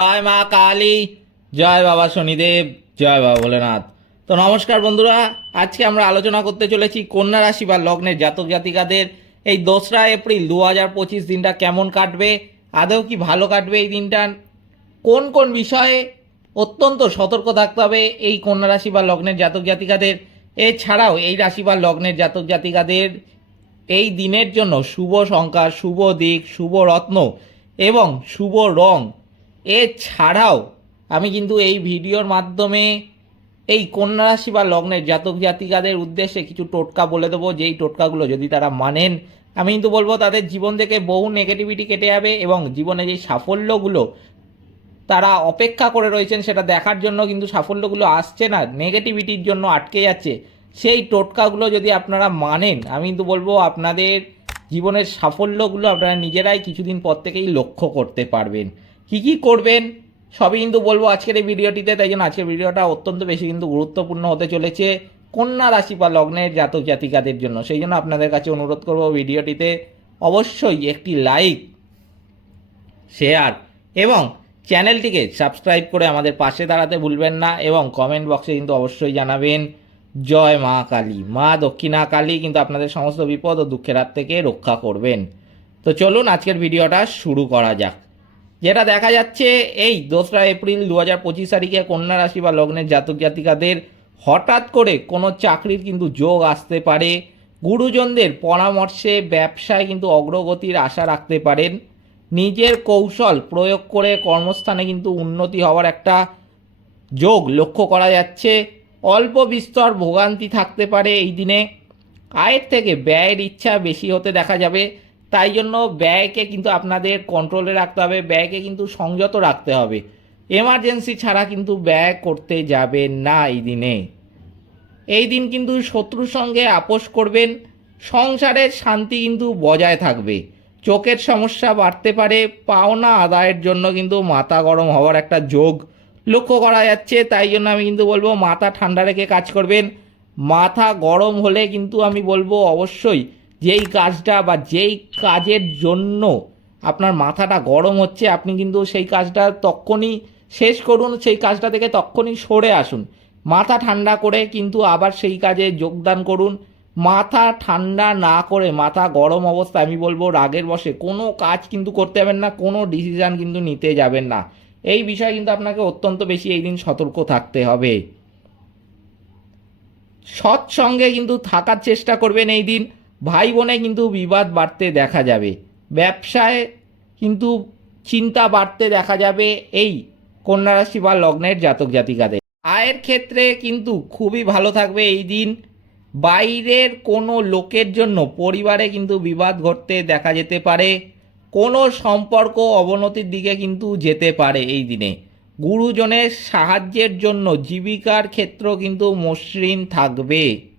জয় মা কালী, জয় বাবা শনিদেব, জয় বাবা ভোলেনাথ। তো নমস্কার বন্ধুরা, আজকে আমরা আলোচনা করতে চলেছি কন্যা রাশি বা লগ্নের জাতক জাতিকাদের। এই দোসরা এপ্রিল দু হাজার পঁচিশ দিনটা কেমন কাটবে? আদৌ কি ভালো কাটবে এই দিনটা? কোন কোন বিষয়ে অত্যন্ত সতর্ক থাকতে হবে এই কন্যা রাশি বা লগ্নের জাতক জাতিকাদের? এছাড়াও এই রাশি বা লগ্নের জাতক জাতিকাদের এই দিনের জন্য শুভ সংখ্যা, শুভ দিক, শুভ রত্ন এবং শুভ রং এছাড়াও আমি কিন্তু এই ভিডিওর মাধ্যমে এই কন্যা রাশি বা লগ্নের জাতক জাতিকাদের উদ্দেশ্যে কিছু টোটকা বলে দেবো। যেই টোটকাগুলো যদি তারা মানেন, আমি কিন্তু বলব তাদের জীবন থেকে বহু নেগেটিভিটি কেটে যাবে এবং জীবনে যেই সাফল্যগুলো তারা অপেক্ষা করে রয়েছেন সেটা দেখার জন্য কিন্তু সাফল্যগুলো আসছে না নেগেটিভিটির জন্য আটকে যাচ্ছে। সেই টোটকাগুলো যদি আপনারা মানেন, আমি কিন্তু বলব আপনাদের জীবনের সাফল্যগুলো আপনারা নিজেরাই কিছুদিন পর থেকেই লক্ষ্য করতে পারবেন। কি কি করবেন, সবই কিন্তু বলব আজকের এই ভিডিওটিতে, তাই জন্য আজকের ভিডিওটা অত্যন্ত বেশি কিন্তু গুরুত্বপূর্ণ হতে চলেছে কন্যা রাশি বা লগ্নের জাতক জাতিকাদের জন্য। সেই জন্য আপনাদের কাছে অনুরোধ করব ভিডিওটিতে অবশ্যই একটি লাইক, শেয়ার এবং চ্যানেলটিকে সাবস্ক্রাইব করে আমাদের পাশে দাঁড়াতে ভুলবেন না এবং কমেন্ট বক্সে কিন্তু অবশ্যই জানাবেন, জয় মা কালী। মা দক্ষিণা কালী কিন্তু আপনাদের সমস্ত বিপদ ও দুঃখের হাত থেকে রক্ষা করবেন। তো চলুন আজকের ভিডিওটা শুরু করা যাক। যেটা দেখা যাচ্ছে, এই দোসরা এপ্রিল দু হাজার পঁচিশ তারিখে কন্যা রাশি বা লগ্নের জাতক জাতিকাদের হঠাৎ করে কোনো চাকরির কিন্তু যোগ আসতে পারে। গুরুজনদের পরামর্শে ব্যবসায় কিন্তু অগ্রগতির আশা রাখতে পারেন। নিজের কৌশল প্রয়োগ করে কর্মস্থানে কিন্তু উন্নতি হওয়ার একটা যোগ লক্ষ্য করা যাচ্ছে। অল্প বিস্তর ভোগান্তি থাকতে পারে এই দিনে। আয়ের থেকে ব্যয়ের ইচ্ছা বেশি হতে দেখা যাবে। তাই জন্য ব্যয়কে কিন্তু আপনাদের কন্ট্রোলে রাখতে হবে, ব্যয়কে কিন্তু সংযত রাখতে হবে। এমার্জেন্সি ছাড়া কিন্তু ব্যয় করতে যাবেন না এই দিনে। এই দিন কিন্তু শত্রুর সঙ্গে আপোষ করবেন, সংসারের শান্তি কিন্তু বজায় থাকবে। চোখের সমস্যা বাড়তে পারে, পাওনা আদায়ের জন্য কিন্তু মাথা গরম হওয়ার একটা যোগ লক্ষ্য করা যাচ্ছে। তাই জন্য আমি কিন্তু বলব, মাথা ঠান্ডা রেখে কাজ করবেন। মাথা গরম হলে কিন্তু আমি বলব, অবশ্যই যেই কাজটা বা যেই কাজের জন্য আপনার মাথাটা গরম হচ্ছে, আপনি কিন্তু সেই কাজটা তখনই শেষ করুন, সেই কাজটা থেকে তখনই সরে আসুন। মাথা ঠান্ডা করে কিন্তু আবার সেই কাজে যোগদান করুন। মাথা ঠান্ডা না করে মাথা গরম অবস্থায় আমি বলব রাগের বসে কোনো কাজ কিন্তু করতে যাবেন না, কোনো ডিসিশান কিন্তু নিতে যাবেন না। এই বিষয়ে কিন্তু আপনাকে অত্যন্ত বেশি এই দিন সতর্ক থাকতে হবে। সৎসঙ্গে কিন্তু থাকার চেষ্টা করবেন এই দিন। ভাই বোনে কিন্তু বিবাদ বাড়তে দেখা যাবে। ব্যবসায় কিন্তু চিন্তা বাড়তে দেখা যাবে এই কন্যা রাশি বা লগ্নের জাতক জাতিকাদের। আয়ের ক্ষেত্রে কিন্তু খুবই ভালো থাকবে এই দিন। বাইরের কোনো লোকের জন্য পরিবারে কিন্তু বিবাদ ঘটতে দেখা যেতে পারে। কোনো সম্পর্ক অবনতির দিকে কিন্তু যেতে পারে এই দিনে। গুরুজনের সাহায্যের জন্য জীবিকার ক্ষেত্র কিন্তু মসৃণ থাকবে।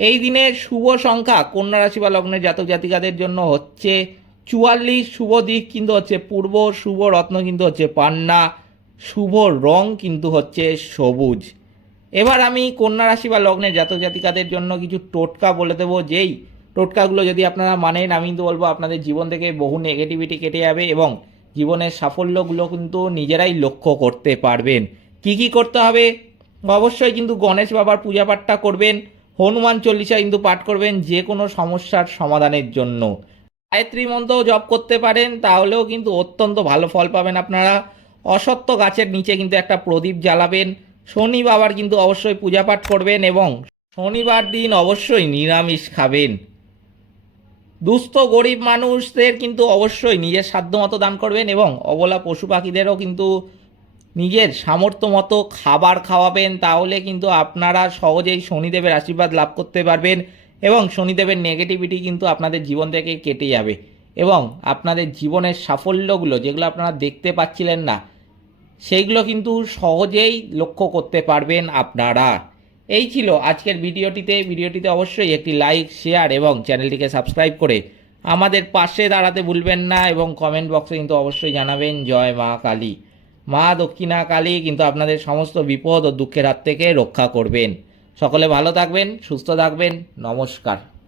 এই দিনের শুভ সংখ্যা কন্যা রাশি বা লগ্নের জাতক জাতিকাদের জন্য হচ্ছে চুয়াল্লিশ। শুভ দিক কিন্তু হচ্ছে পূর্ব, শুভ রত্ন কিন্তু হচ্ছে পান্না, শুভ রং কিন্তু হচ্ছে সবুজ। এবার আমি কন্যা রাশি বা লগ্নের জাতক জাতিকাদের জন্য কিছু টোটকা বলে দেবো, যেই টোটকাগুলো যদি আপনারা মানেন, আমি কিন্তু বলব আপনাদের জীবন থেকে বহু নেগেটিভিটি কেটে যাবে এবং জীবনের সাফল্যগুলো কিন্তু নিজেরাই লক্ষ্য করতে পারবেন। কি কি করতে হবে? অবশ্যই কিন্তু গণেশ বাবার পূজা পাঠটা করবেন। হনুমান চল্লিশা কিন্তু পাঠ করবেন যে কোনো সমস্যার সমাধানের জন্য। গায়ত্রী মন্ত্রও জপ করতে পারেন, তাহলেও কিন্তু অত্যন্ত ভালো ফল পাবেন আপনারা। অসত্য গাছের নিচে কিন্তু একটা প্রদীপ জ্বালাবেন। শনি বাবার কিন্তু অবশ্যই পূজা পাঠ করবেন এবং শনিবার দিন অবশ্যই নিরামিষ খাবেন। দুস্থ গরিব মানুষদের কিন্তু অবশ্যই নিজের সাধ্যমতো দান করবেন এবং অবলা পশু পাখিদেরও কিন্তু নিজের সামর্থ্য মতো খাবার খাওয়াবেন, তাহলে কিন্তু আপনারা সহজেই শনিদেবের আশীর্বাদ লাভ করতে পারবেন এবং শনিদেবের নেগেটিভিটি কিন্তু আপনাদের জীবন থেকে কেটে যাবে। এবং আপনাদের জীবনের সাফল্যগুলো যেগুলো আপনারা দেখতে পাচ্ছিলেন না, সেইগুলো কিন্তু সহজেই লক্ষ্য করতে পারবেন আপনারা। এই ছিল আজকের ভিডিওটিতে। ভিডিওটিতে অবশ্যই একটি লাইক শেয়ার এবং চ্যানেলটিকে সাবস্ক্রাইব করে আমাদের পাশে দাঁড়াতে ভুলবেন না এবং কমেন্ট বক্সে কিন্তু অবশ্যই জানাবেন। জয় মা কালী। মা দক্ষিণা কালী কিন্তু আপনাদের সমস্ত বিপদ ও দুঃখের হাত থেকে রক্ষা করবেন। সকলে ভালো থাকবেন, সুস্থ থাকবেন। নমস্কার।